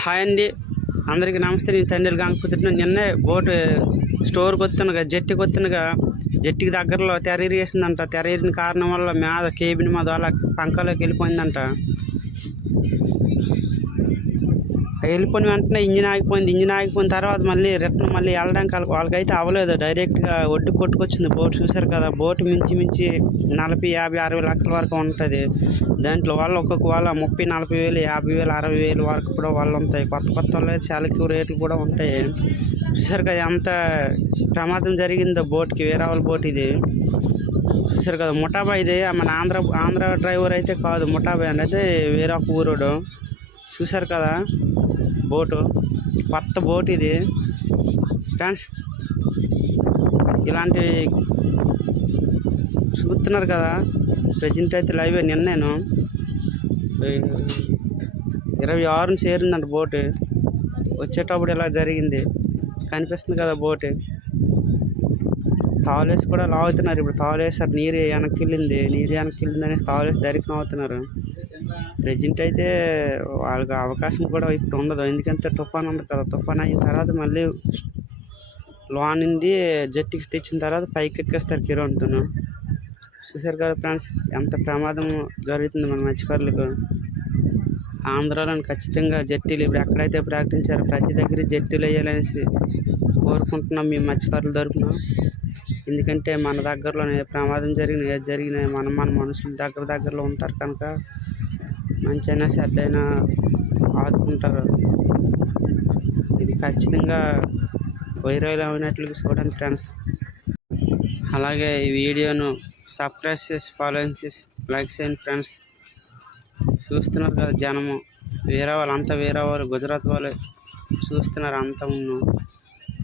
Hi అండి, అందరికీ నమస్తే. నేను తండ్రి కానుకుంటున్నాను. నిన్నే బోటు స్టోర్కి వస్తుండగా జట్టుకి వస్తుండగా జట్టుకి దగ్గరలో తెరీరేసిందంట. తెరీరిన కారణం వల్ల మీద కేబిన్ మీద వాళ్ళ పంకలోకి వెళ్ళిపోయిందంట. వెళ్ళిపోయిన వెంటనే ఇంజిన్ ఆగిపోయింది. ఇంజిన్ ఆగిపోయిన తర్వాత మళ్ళీ రిటర్న్ వెళ్ళడానికి వాళ్ళకైతే అవ్వలేదు. డైరెక్ట్గా ఒడ్డు కొట్టుకొచ్చింది బోట్. చూశారు కదా, బోటు మించి 40, 50, 60 లక్షల వరకు ఉంటుంది. దాంట్లో వాళ్ళు ఒక్కొక్క వాళ్ళ 30, 40 వేలు, 50 వేలు, 60 వేలు వరకు కూడా వాళ్ళు ఉంటాయి. కొత్త వాళ్ళు అయితే చాలా ఎక్కువ రేట్లు కూడా ఉంటాయి. చూశారు కదా ఎంత ప్రమాదం జరిగిందో బోట్కి. వేరే వాళ్ళ బోట్ ఇది. చూశారు కదా, ముఠాబా ఇది. మన ఆంధ్ర డ్రైవర్ అయితే కాదు, ముఠాబా అనేది వేరే ఒక ఊరోడు. చూశారు కదా బోటు, కొత్త బోట్ ఇది ఫ్రెండ్స్. ఇలాంటి చూస్తున్నారు కదా, ప్రజెంట్ అయితే లైవ్. నిన్నేను 26 చేరిందంట బోటు. వచ్చేటప్పుడు ఇలా జరిగింది. కనిపిస్తుంది కదా బోటు. తావులేసి కూడా లాగుతున్నారు. ఇప్పుడు తావులేసారు. నీరు వెనక్కి వెళ్ళింది అనేసి తావులేసి డైరెక్ట్ అవుతున్నారు. ప్రజెంట్ అయితే వాళ్ళకి అవకాశం కూడా ఇప్పుడు ఉండదు. ఎందుకంటే తుఫాన్ ఉంది కదా. తుఫాన్ అయిన తర్వాత మళ్ళీ లోన్ నుండి జట్టుకి తెచ్చిన తర్వాత పైకి ఎక్కేస్తారు కిరోన్తోను. చూశారు కదా ఫ్రెండ్స్, ఎంత ప్రమాదం జరుగుతుంది మన మత్స్యకారులకు. ఆంధ్రాలోని ఖచ్చితంగా జట్టీలు ఇప్పుడు ఎక్కడైతే ప్రకటించారో ప్రతి దగ్గర జట్టీలు వేయాలనేసి కోరుకుంటున్నాం మీ మత్స్యకారుల తరపున. ఎందుకంటే మన దగ్గరలోనే ప్రమాదం జరిగిన మన మనుషులు దగ్గరలో ఉంటారు కనుక మంచైనా చెడ్డైనా ఆదుకుంటారు. ఇది ఖచ్చితంగా వైరల్ అయినట్లు చూడండి ఫ్రెండ్స్. అలాగే ఈ వీడియోను సబ్స్క్రైబ్ చేసి ఫాలో చేసి లైక్ చేయండి ఫ్రెండ్స్. చూస్తున్నారు కదా జనము, వేరే వాళ్ళు గుజరాత్ వాళ్ళు చూస్తున్నారు అంతా.